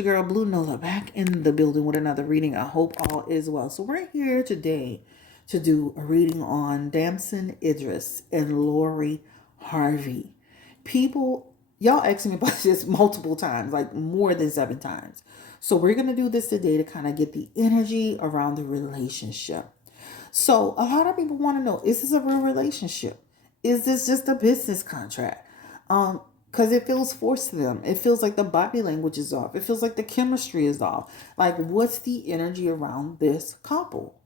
your girl Blue Nola back in the building with another reading. I hope all is well. So we're here today to do a reading on Damson Idris and Lori Harvey. People, y'all asked me about this multiple times, like more than 7 times. So we're going to do this today to kind of get the energy around the relationship. So a lot of people want to know, is this a real relationship? Is this just a business contract? Because it feels forced to them. It feels like the body language is off. It feels like the chemistry is off. Like, what's the energy around this couple?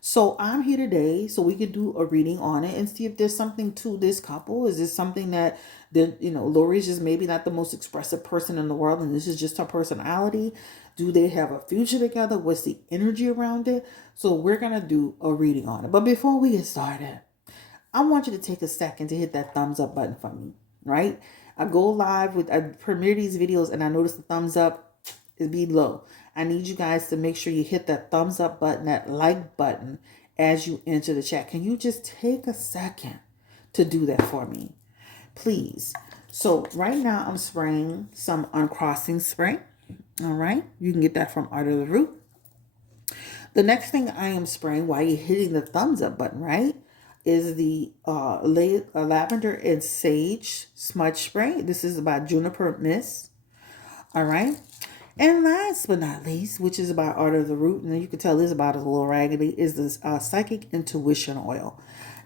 So I'm here today so we can do a reading on it and see if there's something to this couple. Is this something that Lori's just maybe not the most expressive person in the world and this is just her personality? Do they have a future together? What's the energy around it? So we're going to do a reading on it. But before we get started, I want you to take a second to hit that thumbs up button for me, right? I premiere these videos and I notice the thumbs up is be low. I need you guys to make sure you hit that thumbs up button, that like button as you enter the chat. Can you just take a second to do that for me, please? So right now I'm spraying some uncrossing spray. All right. You can get that from Art of the Root. The next thing I am spraying while you're hitting the thumbs up button, right, is the lavender and sage smudge spray. This is by Juniper Mist. All right. And last but not least, which is about Art of the Root, and you can tell this about a little raggedy, is this Psychic Intuition Oil.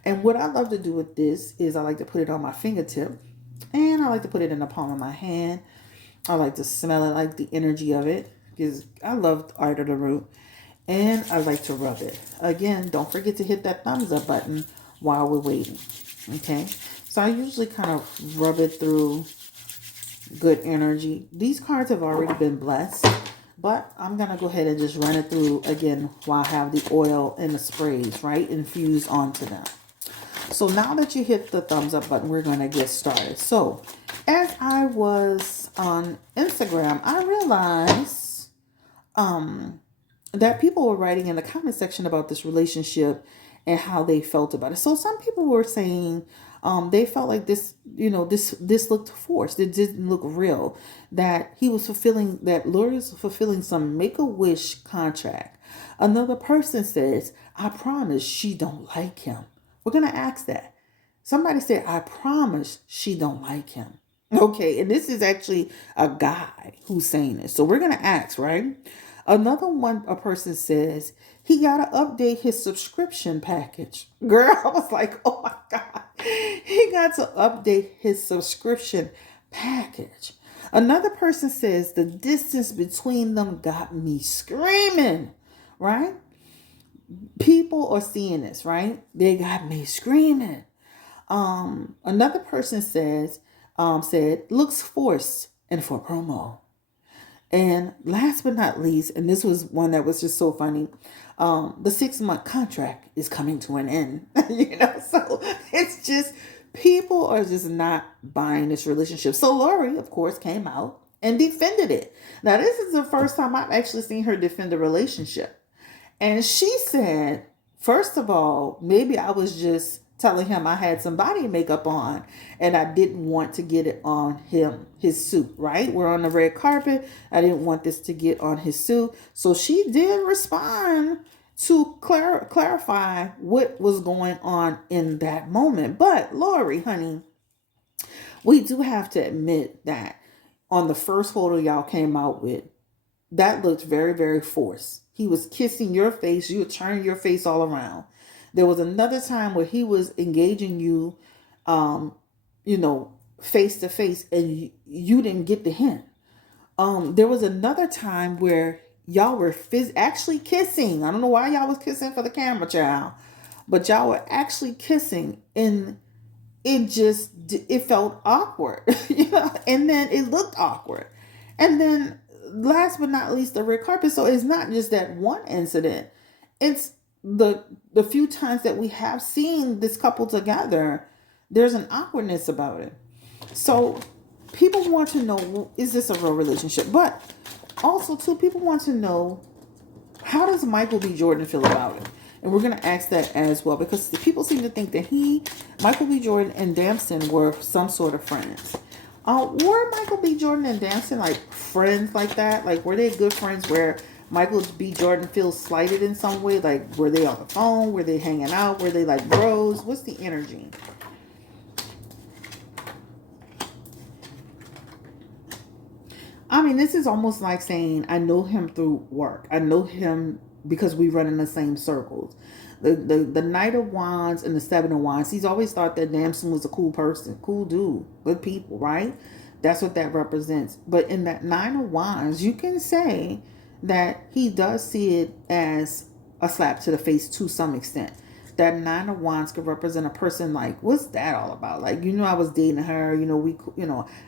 And what I love to do with this is I like to put it on my fingertip, and I like to put it in the palm of my hand. I like to smell it, like the energy of it, because I love Art of the Root. And I like to rub it. Again, don't forget to hit that thumbs up button while we're waiting. Okay? So I usually kind of rub it through good energy. These cards have already been blessed, but I'm going to go ahead and just run it through again while I have the oil and the sprays, right, infused onto them. So now that you hit the thumbs up button, we're going to get started. So as I was on Instagram, I realized that people were writing in the comment section about this relationship and how they felt about it. So some people were saying they felt like this looked forced. It didn't look real. That Lori was fulfilling some Make-A-Wish contract. Another person says, I promise she don't like him. We're going to ask that. Somebody said, I promise she don't like him. Okay, and this is actually a guy who's saying this. So we're going to ask, right? A person says, he got to update his subscription package. Girl, I was like, oh my God. He got to update his subscription package. Another person says, the distance between them got me screaming, right? People are seeing this, right? They got me screaming. Another person said, looks forced and for promo. And last but not least, and this was one that was just so funny, the 6-month contract is coming to an end. So it's just, people are just not buying this relationship. So Lori, of course, came out and defended it. Now, this is the first time I've actually seen her defend a relationship. And she said, first of all, maybe I was just telling him I had some body makeup on and I didn't want to get it on his suit, right? We're on the red carpet. I didn't want this to get on his suit. So she did respond to clarify what was going on in that moment. But Lori, honey, we do have to admit that on the first photo y'all came out with, that looked very, very forced. He was kissing your face. You were turning your face all around. There was another time where he was engaging you, face to face, and you didn't get the hint. There was another time where y'all were actually kissing. I don't know why y'all was kissing for the camera, child, but y'all were actually kissing, and it felt awkward, and then it looked awkward, and then last but not least, the red carpet. So it's not just that one incident; it's the few times that we have seen this couple together. There's an awkwardness about it. So people want to know, is this a real relationship? But also too, people want to know, how does Michael B. Jordan feel about it? And we're going to ask that as well, because people seem to think that Michael B. Jordan and Damson were some sort of friends. Were Michael B. Jordan and Damson like friends like that? Like, were they good friends where Michael B. Jordan feels slighted in some way? Like, were they on the phone? Were they hanging out? Were they like bros? What's the energy? I mean, this is almost like saying, I know him through work. I know him because we run in the same circles. The Knight of Wands and the Seven of Wands, he's always thought that Damson was a cool person, cool dude, good people, right? That's what that represents. But in that Nine of Wands, you can say that he does see it as a slap to the face to some extent. That Nine of Wands could represent a person like, what's that all about? Like, I was dating her,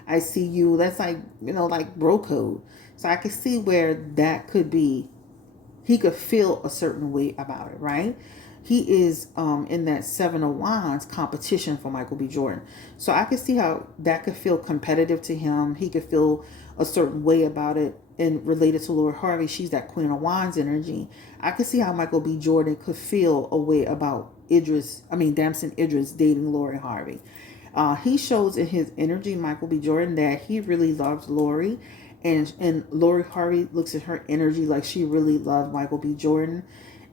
I see you. That's like, like bro code. So I could see where that could be, he could feel a certain way about it, right? He is in that Seven of Wands competition for Michael B. Jordan. So I could see how that could feel competitive to him. He could feel a certain way about it. And related to Lori Harvey, she's that Queen of Wands energy. I could see how Michael B. Jordan could feel a way about Damson Idris dating Lori Harvey. He shows in his energy, Michael B. Jordan, that he really loves Lori, and Lori Harvey looks at her energy like she really loved Michael B. Jordan.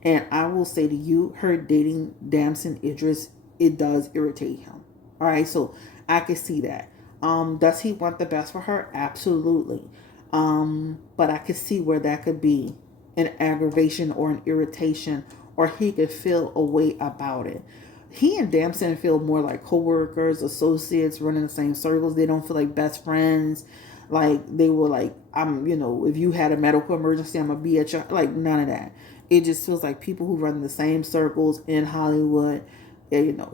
And I will say to you, her dating Damson Idris, it does irritate him. All right, so I can see that. Does he want the best for her? Absolutely. But I could see where that could be an aggravation or an irritation, or he could feel a way about it. He and Damson feel more like co-workers, associates, running the same circles. They don't feel like best friends. Like they were like, if you had a medical emergency, I'm gonna be at your, like, none of that. It just feels like people who run the same circles in Hollywood,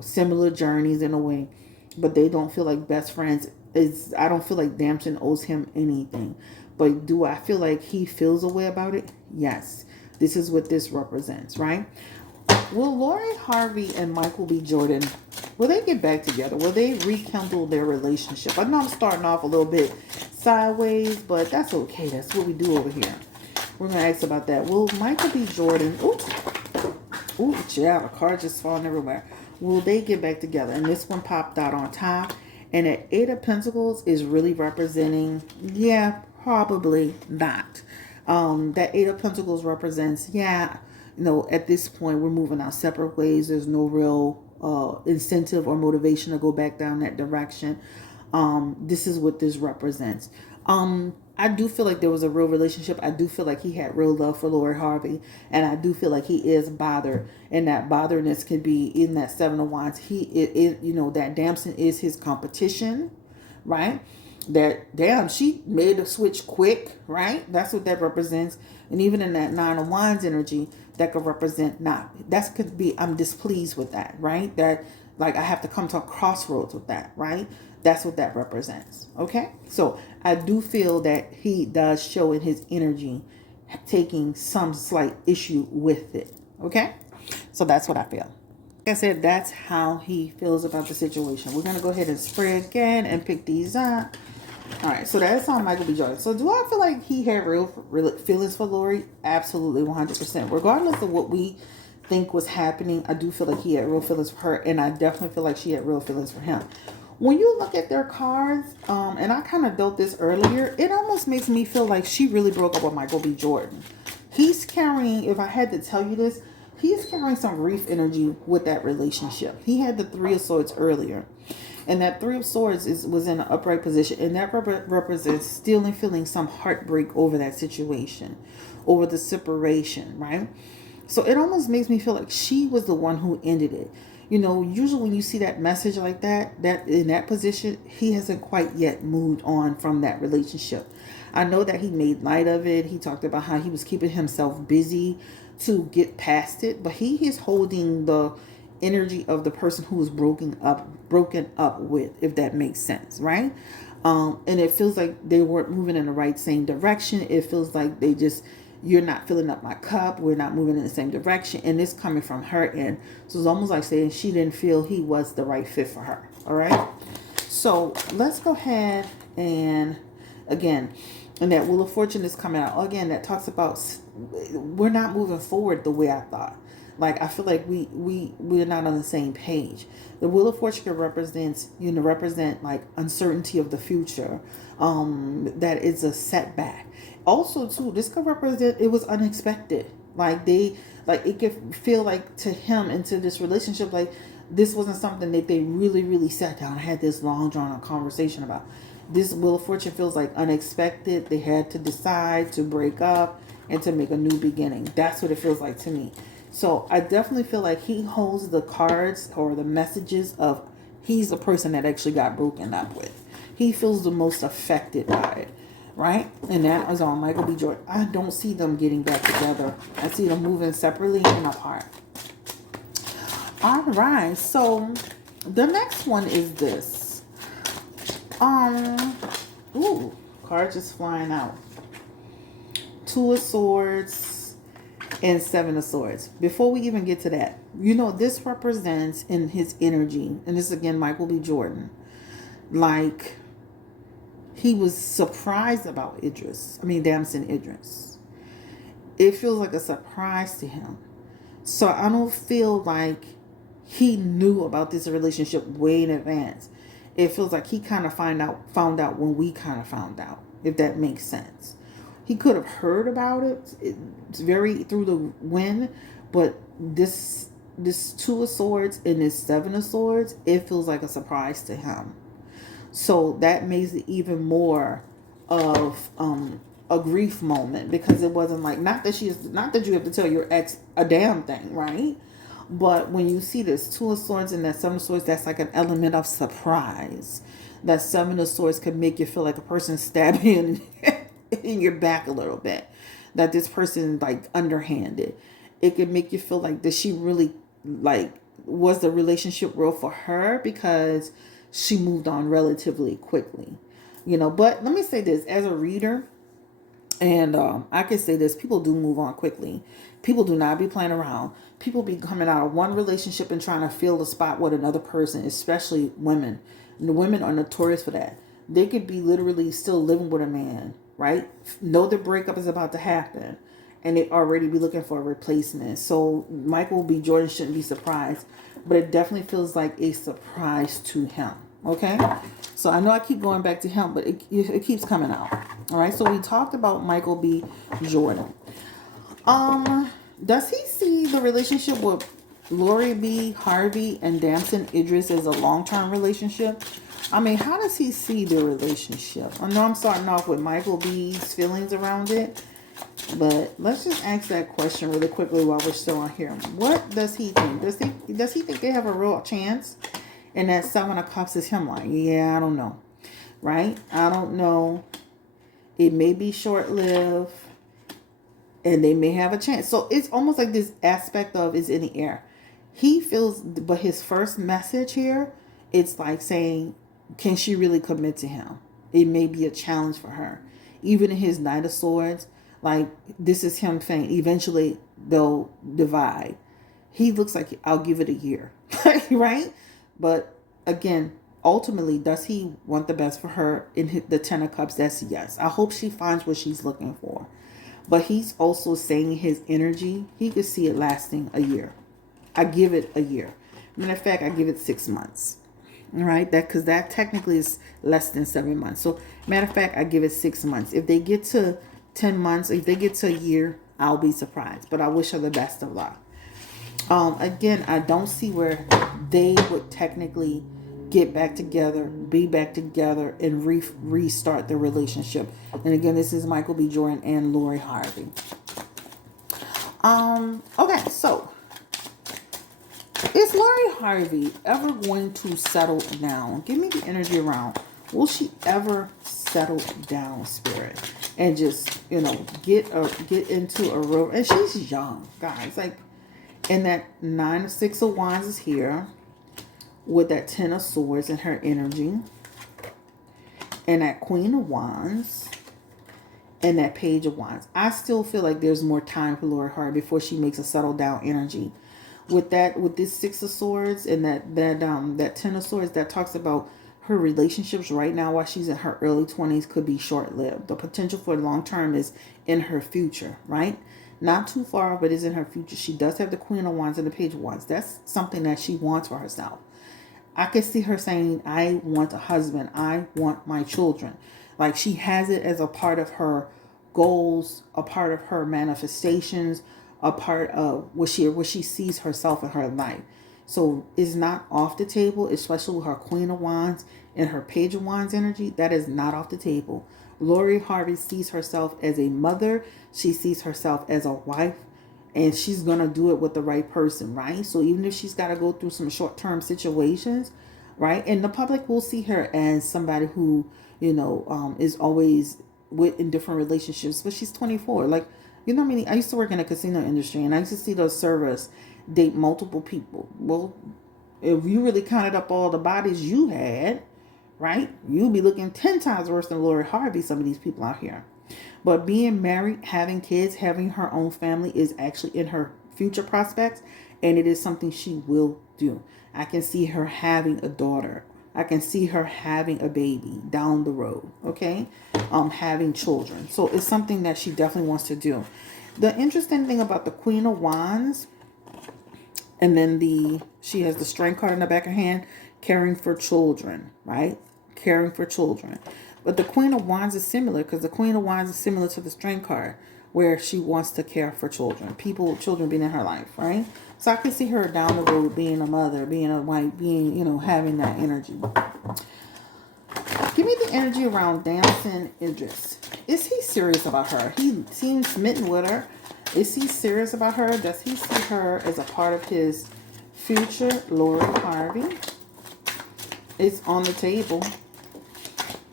similar journeys in a way, but they don't feel like best friends. I don't feel like Damson owes him anything. But do I feel like he feels a way about it? Yes. This is what this represents, right? Will Lori Harvey and Michael B. Jordan, will they get back together? Will they rekindle their relationship? I know I'm starting off a little bit sideways, but that's okay. That's what we do over here. We're going to ask about that. Will Michael B. Jordan, yeah, the cards just falling everywhere. Will they get back together? And this one popped out on top. And at Eight of Pentacles is really representing, yeah, probably not. That Eight of Pentacles represents, at this point, we're moving our separate ways. There's no real incentive or motivation to go back down that direction. This is what this represents. I do feel like there was a real relationship. I do feel like he had real love for Lori Harvey. And I do feel like he is bothered. And that botherness could be in that Seven of Wands. That Damson is his competition, right? That, damn, she made a switch quick, right? That's what that represents. And even in that Nine of Wands energy, that could represent could be, I'm displeased with that, right? That, like, I have to come to a crossroads with that, right? That's what that represents. Okay. So I do feel that he does show in his energy taking some slight issue with it. Okay. So that's what I feel. Like I said, that's how he feels about the situation. We're going to go ahead and spray again and pick these up. All right. So that's on Michael B. Jordan. So do I feel like he had real feelings for Lori? Absolutely. 100%. Regardless of what we think was happening, I do feel like he had real feelings for her. And I definitely feel like she had real feelings for him. When you look at their cards, and I kind of dealt this earlier, it almost makes me feel like she really broke up with Michael B. Jordan. He's carrying, if I had to tell you this, he's carrying some grief energy with that relationship. He had the Three of Swords earlier. And that Three of Swords was in an upright position. And that represents still feeling some heartbreak over that situation, over the separation, right? So it almost makes me feel like she was the one who ended it. Usually when you see that message like that in that position, he hasn't quite yet moved on from that relationship. I know that he made light of it. He talked about how he was keeping himself busy to get past it, but he is holding the energy of the person who was broken up with, if that makes sense, right? And it feels like they weren't moving in the right same direction. It feels like you're not filling up my cup. We're not moving in the same direction. And it's coming from her end. So it's almost like saying she didn't feel he was the right fit for her. All right. So let's go ahead and again, and that Wheel of Fortune is coming out. Again, that talks about we're not moving forward the way I thought. Like, I feel like we're not on the same page. The Wheel of Fortune represents, represent like uncertainty of the future. That is a setback. Also, too, this could represent it was unexpected. Like it could feel like to him into this relationship, like this wasn't something that they really, really sat down and had this long drawn out conversation about. This Wheel of Fortune feels like unexpected. They had to decide to break up and to make a new beginning. That's what it feels like to me. So I definitely feel like he holds the cards or the messages of he's the person that actually got broken up with. He feels the most affected by it, right? And that is on Michael B. Jordan. I don't see them getting back together. I see them moving separately and apart. All right, so the next one is this. Ooh, card just flying out. Two of Swords and Seven of Swords. Before we even get to that, this represents in his energy, and this is again Michael B. Jordan, like he was surprised about Damson Idris. It feels like a surprise to him. So I don't feel like he knew about this relationship way in advance. It feels like he kind of found out when we kind of found out, if that makes sense. He could have heard about it. It's very through the wind, but this Two of Swords and this Seven of Swords, it feels like a surprise to him. So that makes it even more of a grief moment, because it wasn't like, not that you have to tell your ex a damn thing, right? But when you see this Two of Swords and that Seven of Swords, that's like an element of surprise. That Seven of Swords could make you feel like a person stabbing you in your back a little bit. That this person like underhanded. It could make you feel like, does she really, like, was the relationship real for her? Because she moved on relatively quickly. But let me say this, as a reader, and I can say this, people do move on quickly. People do not be playing around. People be coming out of one relationship and trying to fill the spot with another person, especially women. And the women are notorious for that. They could be literally still living with a man, right? Know the breakup is about to happen, and they already be looking for a replacement. So Michael B. Jordan shouldn't be surprised, but it definitely feels like a surprise to him. Okay, so I know I keep going back to him, but it keeps coming out. All right, so we talked about Michael B. Jordan. Does he see the relationship with Lori B., Harvey, and Damson Idris as a long-term relationship? How does he see the relationship? I know I'm starting off with Michael B.'s feelings around it, but let's just ask that question really quickly while we're still on here. What does he think? Does he think they have a real chance? And that Seven of Cups is him like, yeah, I don't know. Right? I don't know. It may be short-lived. And they may have a chance. So it's almost like this aspect of is in the air. He feels, but his first message here, it's like saying, can she really commit to him? It may be a challenge for her. Even in his Knight of Swords, like this is him saying, eventually they'll divide. He looks like, I'll give it a year. Right? But again, ultimately, does he want the best for her in the Ten of Cups? That's yes. I hope she finds what she's looking for. But he's also saying his energy, he could see it lasting a year. I give it a year. Matter of fact, I give it 6 months. All right? Because that technically is less than 7 months. So, matter of fact, I give it 6 months. If they get to 10 months, if they get to a year, I'll be surprised. But I wish her the best of luck. Again, I don't see where they would technically get back together, be back together, and restart the relationship. And again, this is Michael B. Jordan and Lori Harvey. Okay, so is Lori Harvey ever going to settle down? Give me the energy around. Will she ever settle down, Spirit, and just get into a real? And she's young, guys. Like, and that Six of Wands is here with that Ten of Swords and her energy, and that Queen of Wands, and that Page of Wands. I still feel like there's more time for Lori Harvey before she makes a settle down energy. With this Six of Swords and that Ten of Swords, that talks about her relationships right now while she's in her early 20s could be short-lived. The potential for long term is in her future, right? Not too far, but is in her future. She does have the Queen of Wands and the Page of Wands. That's something that she wants for herself. I can see her saying, I want a husband. I want my children. Like she has it as a part of her goals, a part of her manifestations, a part of what she sees herself in her life. So it's not off the table, especially with her Queen of Wands and her Page of Wands energy. That is not off the table. Lori Harvey sees herself as a mother. She sees herself as a wife. And she's going to do it with the right person, right? So even if she's got to go through some short-term situations, right? And the public will see her as somebody who, is always in different relationships. But she's 24. Like, I mean? I used to work in the casino industry, and I used to see those servers date multiple people. Well, if you really counted up all the bodies you had, right? You'd be looking 10 times worse than Lori Harvey, some of these people out here. But being married, having kids, having her own family is actually in her future prospects, and it is something she will do. I can see her having a daughter. I can see her having a baby down the road, okay? Having children. So it's something that she definitely wants to do. The interesting thing about the Queen of Wands, and then she has the Strength card in the back of her hand, caring for children, right? Caring for children. But the Queen of Wands is similar because the Queen of Wands is similar to the Strength card where she wants to care for children. Children being in her life, right? So I can see her down the road being a mother, being a wife, being, having that energy. Give me the energy around Damson Idris. Is he serious about her? He seems smitten with her. Is he serious about her? Does he see her as a part of his future? Lori Harvey. It's on the table.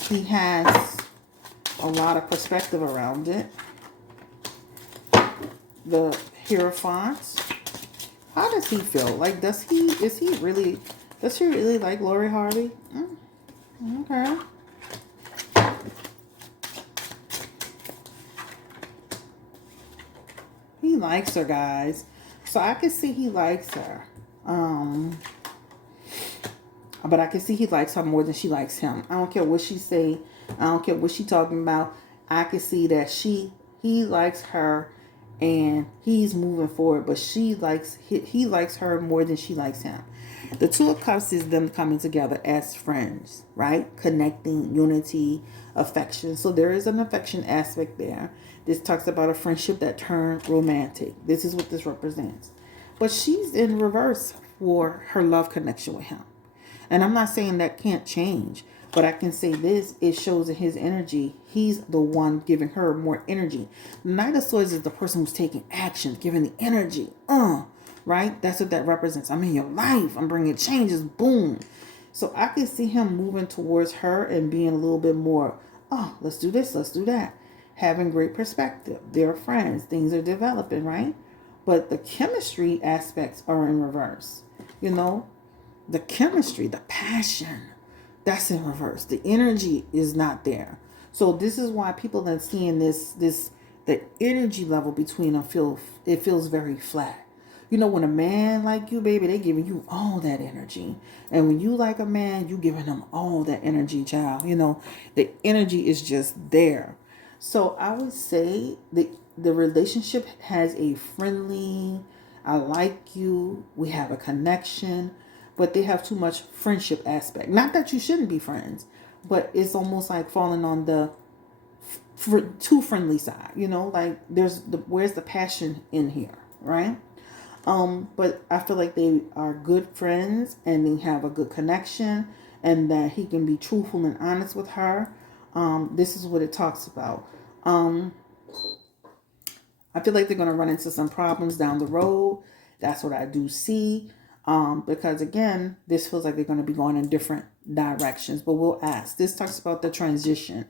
He has a lot of perspective around it. The Hierophant. How does he feel? Like, does he really like Lori Harvey? Okay. He likes her, guys. So I can see he likes her. But I can see he likes her more than she likes him. I don't care what she say. I don't care what she talking about. I can see that he likes her and he's moving forward, but he likes her more than she likes him. The Two of Cups is them coming together as friends, right? Connecting, unity, affection. So there is an affection aspect there. This talks about a friendship that turned romantic. This is what this represents. But she's in reverse for her love connection with him. And I'm not saying that can't change, but I can say this, it shows in his energy, he's the one giving her more energy. The Knight of Swords is the person who's taking action, giving the energy. Right? That's what that represents. I'm in your life. I'm bringing changes. Boom. So I can see him moving towards her and being a little bit more, let's do this, let's do that. Having great perspective. They're friends. Things are developing, right? But the chemistry aspects are in reverse. The chemistry, the passion, that's in reverse. The energy is not there. So this is why people that seeing the energy level between them feels very flat. When a man like you, baby, they giving you all that energy. And when you like a man, you giving them all that energy, child. The energy is just there. So I would say the relationship has a friendly, I like you, we have a connection, but they have too much friendship aspect. Not that you shouldn't be friends, but it's almost like falling on the too friendly side. Like where's the passion in here, right? But I feel like they are good friends and they have a good connection, and that he can be truthful and honest with her. This is what it talks about. I feel like they're going to run into some problems down the road. That's what I do see. Because again, this feels like they're going to be going in different directions, but we'll ask. This talks about the transition.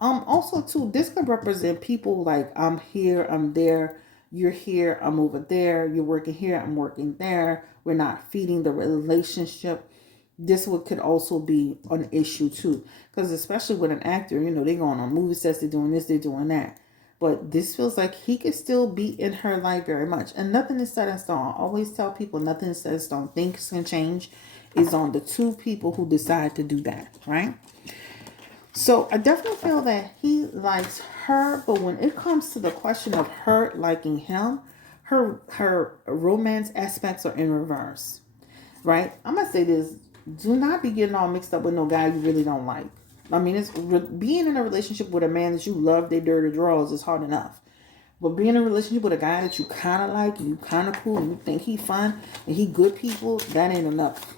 Also too, this could represent people like, I'm here, I'm there, you're here, I'm over there, you're working here, I'm working there. We're not feeding the relationship. This could also be an issue too, because especially with an actor, they're going on movie sets, they're doing this, they're doing that. But this feels like he could still be in her life very much. And nothing is set in stone. I always tell people nothing is set in stone. Things can change. It's on the two people who decide to do that, right? So I definitely feel that he likes her, but when it comes to the question of her liking him, her romance aspects are in reverse, right? I'm gonna say this: do not be getting all mixed up with no guy you really don't like. I mean, being in a relationship with a man that you love their dirty draws is hard enough. But being in a relationship with a guy that you kind of like, and you kind of cool, and you think he fun, and he good people, that ain't enough.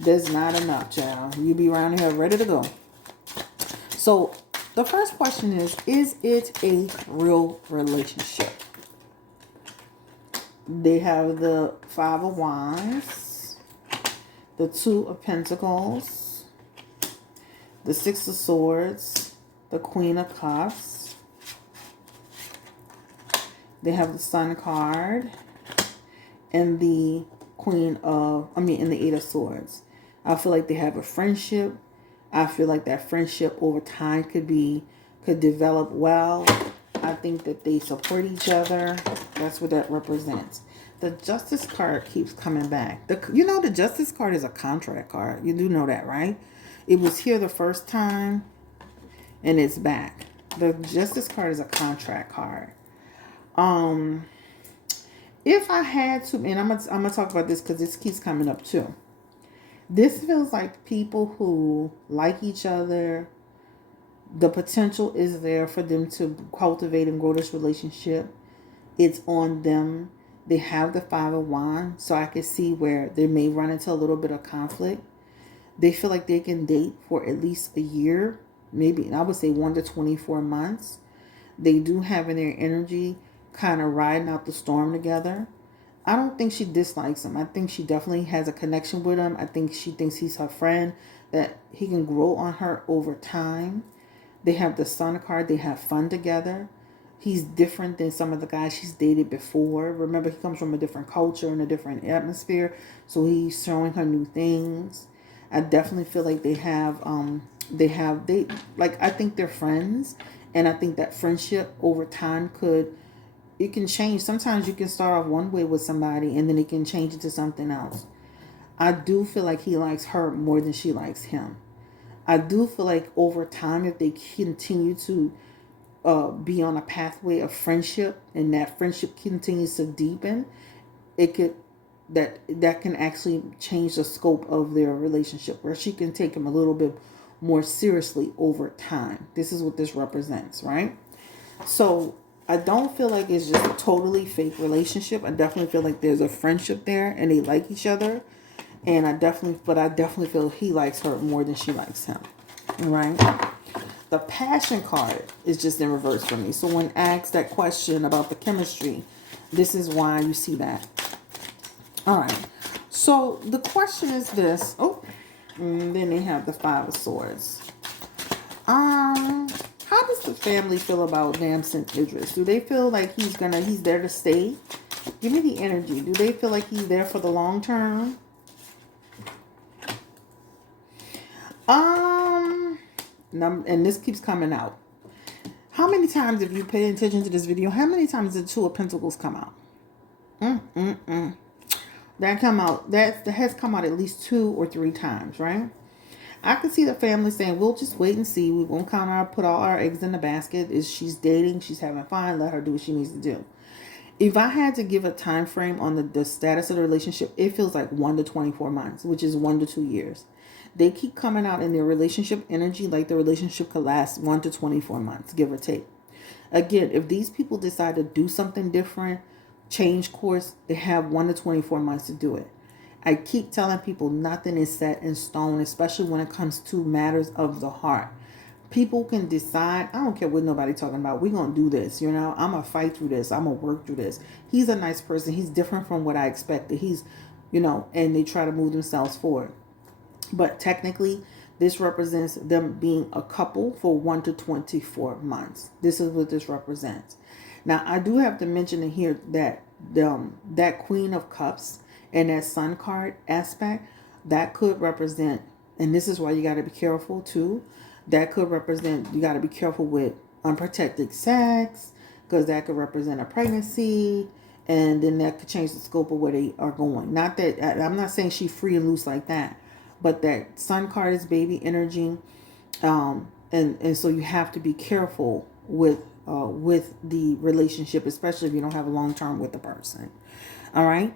There's not enough, child. You be around here ready to go. So the first question is it a real relationship? They have the Five of Wands, the Two of Pentacles, the Six of Swords, the Queen of Cups. They have the Sun card and the and the Eight of Swords. I feel like they have a friendship. I feel like that friendship over time could develop well. I think that they support each other. That's what that represents. The Justice card keeps coming back. The Justice card is a contract card. You do know that, right? It was here the first time and it's back. The Justice card is a contract card. If I had to, and I'm gonna talk about this because this keeps coming up too. This feels like people who like each other. The potential is there for them to cultivate and grow this relationship. It's on them. They have the Five of Wands, so I can see where they may run into a little bit of conflict. They feel like they can date for at least a year, maybe I would say 1 to 24 months. They do have in their energy kind of riding out the storm together. I don't think she dislikes him. I think she definitely has a connection with him. I think she thinks he's her friend, that he can grow on her over time. They have the Sun card. They have fun together. He's different than some of the guys she's dated before. Remember, he comes from a different culture and a different atmosphere, so he's showing her new things. I definitely feel like I think they're friends, and I think that friendship over time it can change. Sometimes you can start off one way with somebody and then it can change into something else. I do feel like he likes her more than she likes him. I do feel like over time, if they continue to be on a pathway of friendship and that friendship continues to deepen, it could that can actually change the scope of their relationship, where she can take him a little bit more seriously over time. This is what this represents, right? So I don't feel like it's just a totally fake relationship. I definitely feel like there's a friendship there and they like each other. And I definitely feel he likes her more than she likes him. Right? The Passion card is just in reverse for me. So when asked that question about the chemistry, this is why you see that. All right. So the question is this. Oh, and then they have the Five of Swords. How does the family feel about Damson Idris? Do they feel like he's there to stay? Give me the energy. Do they feel like he's there for the long term? And this keeps coming out. How many times, if you pay attention to this video, how many times did Two of Pentacles come out? That has come out at least 2 or 3 times, right? I can see the family saying, we'll just wait and see. We won't put all our eggs in the basket. She's dating, she's having fun, let her do what she needs to do. If I had to give a time frame on the status of the relationship, it feels like 1 to 24 months, which is 1 to 2 years. They keep coming out in their relationship energy like the relationship could last 1 to 24 months, give or take. Again, if these people decide to do something different, change course, they have 1 to 24 months to do it. I keep telling people nothing is set in stone, especially when it comes to matters of the heart. People can decide, I don't care what nobody talking about, we're going to do this, I'm going to fight through this, I'm going to work through this. He's a nice person, he's different from what I expected, and they try to move themselves forward. But technically, this represents them being a couple for 1 to 24 months. This is what this represents. Now, I do have to mention in here that that Queen of Cups and that Sun card aspect, that could represent, and this is why you got to be careful too, that could represent, you got to be careful with unprotected sex, because that could represent a pregnancy, and then that could change the scope of where they are going. Not that, I'm not saying she's free and loose like that, but that Sun card is baby energy. And so you have to be careful with the relationship, especially if you don't have a long term with the person. All right.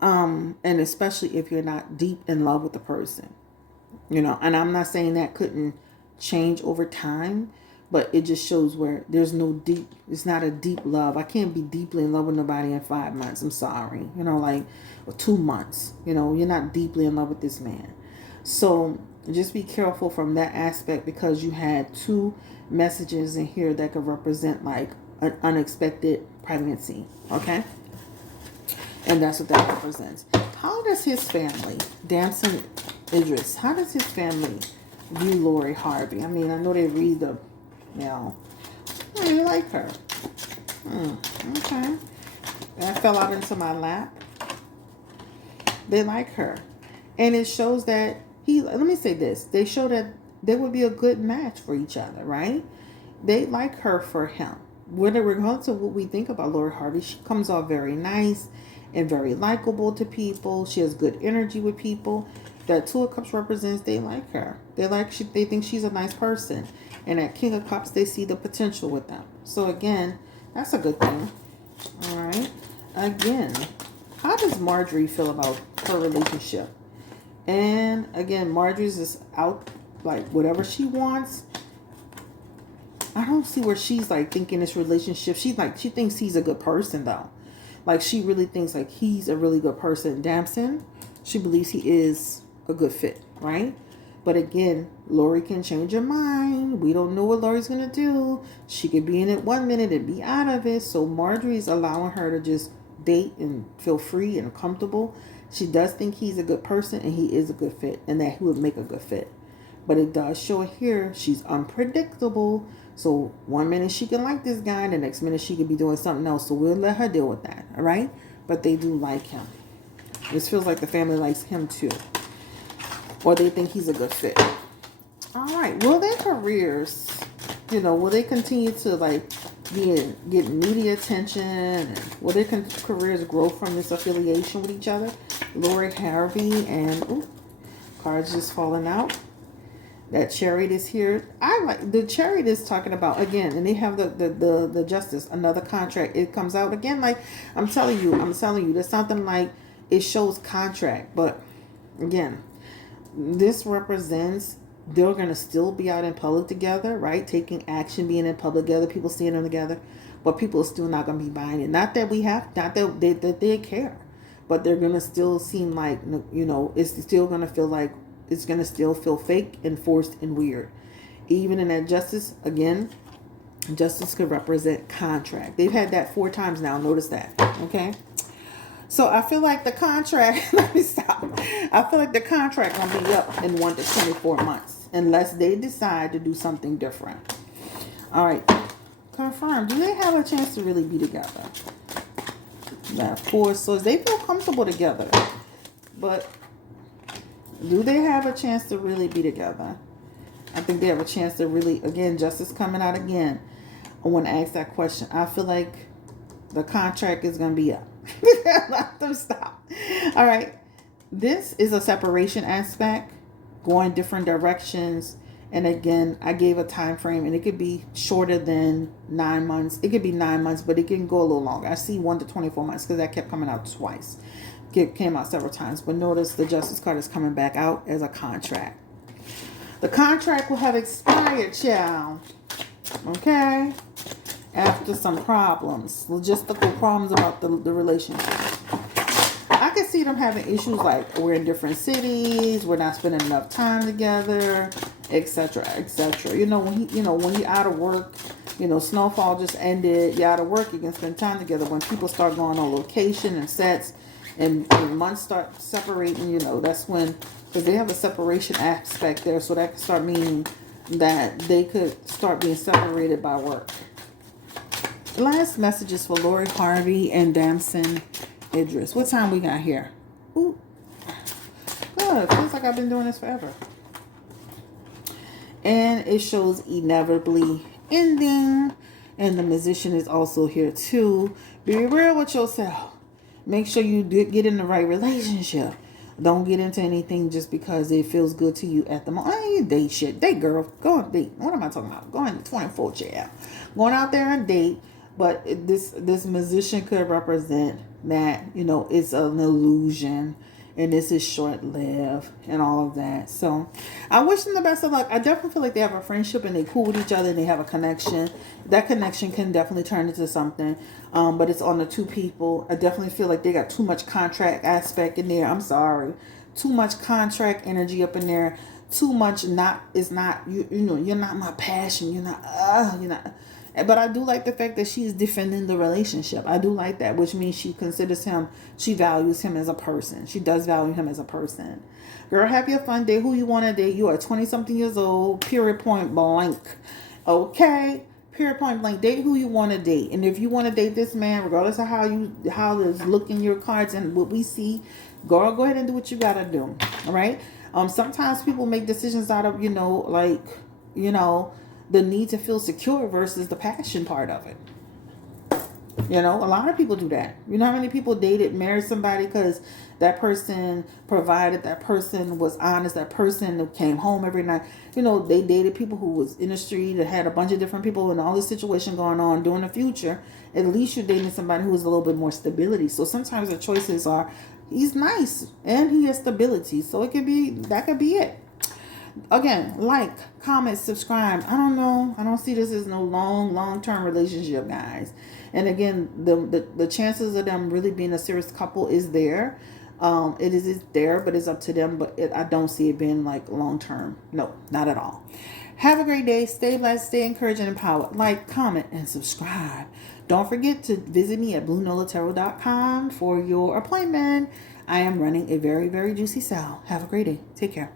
And especially if you're not deep in love with the person, and I'm not saying that couldn't change over time, but it just shows where there's no deep, it's not a deep love. I can't be deeply in love with nobody in 5 months. I'm sorry. Like, or 2 months, you're not deeply in love with this man. So just be careful from that aspect, because you had two messages in here that could represent like an unexpected pregnancy. Okay. And that's what that represents. How does his family, Damson Idris, how does his family view Lori Harvey? I mean, I know they read the, they like her. Okay. That fell out into my lap. They like her. And it shows that let me say this. They show that they would be a good match for each other, right? They like her for him. Regardless of what we think about Lori Harvey, she comes off very nice and very likable to people. She has good energy with people. That Two of Cups represents they like her. They think she's a nice person. And at King of Cups, they see the potential with them. So again, that's a good thing. All right. Again, how does Marjorie feel about her relationship? And again, Marjorie's just out like whatever she wants. I don't see where she's like thinking this relationship. She thinks he's a good person though. Like she really thinks like he's a really good person. Damson, she believes he is a good fit, right? But again, Lori can change her mind. We don't know what Lori's gonna do. She could be in it 1 minute and be out of it. So Marjorie's allowing her to just date and feel free and comfortable. She does think he's a good person and he is a good fit and that he would make a good fit. But it does show here she's unpredictable. So 1 minute she can like this guy, and the next minute she could be doing something else. So we'll let her deal with that, all right? But they do like him. This feels like the family likes him too. Or they think he's a good fit. All right. Will their careers, will they continue to like get media attention? And will their careers grow from this affiliation with each other? Lori Harvey and, cards just falling out. That Chariot is here. I like the Chariot is talking about again, and they have the Justice, another contract. It comes out again. Like I'm telling you, there's something like it shows contract, but again, this represents they're gonna still be out in public together, right? Taking action, being in public together, people seeing them together, but people are still not gonna be buying it. Not that they care, but they're gonna still seem like it's still gonna feel like. It's going to still feel fake and forced and weird. Even in that Justice, again, Justice could represent contract. They've had that 4 times now. Notice that. Okay? So I feel like the contract, let me stop. I feel like the contract will be up in 1 to 24 months. Unless they decide to do something different. All right. Confirm. Do they have a chance to really be together? That 4 swords. They feel comfortable together. But do they have a chance to really be together? I think they have a chance to really, again, Justice coming out again. I want to ask that question. I feel like the contract is going to be up. Let them stop. All right. This is a separation aspect, going different directions. And again, I gave a time frame, and it could be shorter than 9 months. It could be 9 months, but it can go a little longer. I see 1 to 24 months because that kept coming out twice. It came out several times, but notice the Justice card is coming back out as a contract. The contract will have expired, child. Okay? After some problems, logistical problems about the relationship. I can see them having issues like we're in different cities, we're not spending enough time together, etc., etc. When you're out of work, snowfall just ended, you're out of work, you can spend time together. When people start going on location and sets, and months start separating, that's when, because they have a separation aspect there, so that could start meaning that they could start being separated by work. Last messages for Lori Harvey and Damson Idris. What time we got here? Ooh. Good. Feels like I've been doing this forever. And it shows inevitably ending. And the Magician is also here too. Be real with yourself. Make sure you get in the right relationship. Don't get into anything just because it feels good to you at the moment. I ain't date shit. Date, girl. Go on date. What am I talking about? Going to 24 chair. Going out there and date. But this musician could represent that, it's an illusion and this is short-lived and all of that. So I wish them the best of luck. I definitely feel like they have a friendship and they cool with each other and they have a connection. That connection can definitely turn into something, but it's on the two people. I definitely feel like they got too much contract aspect in there. I'm sorry, too much contract energy up in there. Too much you're not my passion. You're not. But I do like the fact that she's defending the relationship. I do like that, which means she values him as a person. She does value him as a person. Girl, have your fun. Date who you want to date. You are 20-something years old, period, point blank. Okay? Period, point blank. Date who you want to date. And if you want to date this man, regardless of how this look in your cards and what we see, go ahead and do what you got to do. All right? Sometimes people make decisions out of, the need to feel secure versus the passion part of it. A lot of people do that. You know how many people married somebody because that person provided, that person was honest, that person came home every night. They dated people who was in the street, that had a bunch of different people and all this situation going on during the future. At least you're dating somebody who has a little bit more stability. So sometimes the choices are, he's nice and he has stability. So that could be it. Again, like, comment, subscribe. I don't know. I don't see this as no long-term relationship, guys. And again, the chances of them really being a serious couple is there. It is there, but it's up to them. But I don't see it being like long-term. No, not at all. Have a great day. Stay blessed, stay encouraged and empowered. Like, comment, and subscribe. Don't forget to visit me at BlueNolaTarot.com for your appointment. I am running a very, very juicy sale. Have a great day. Take care.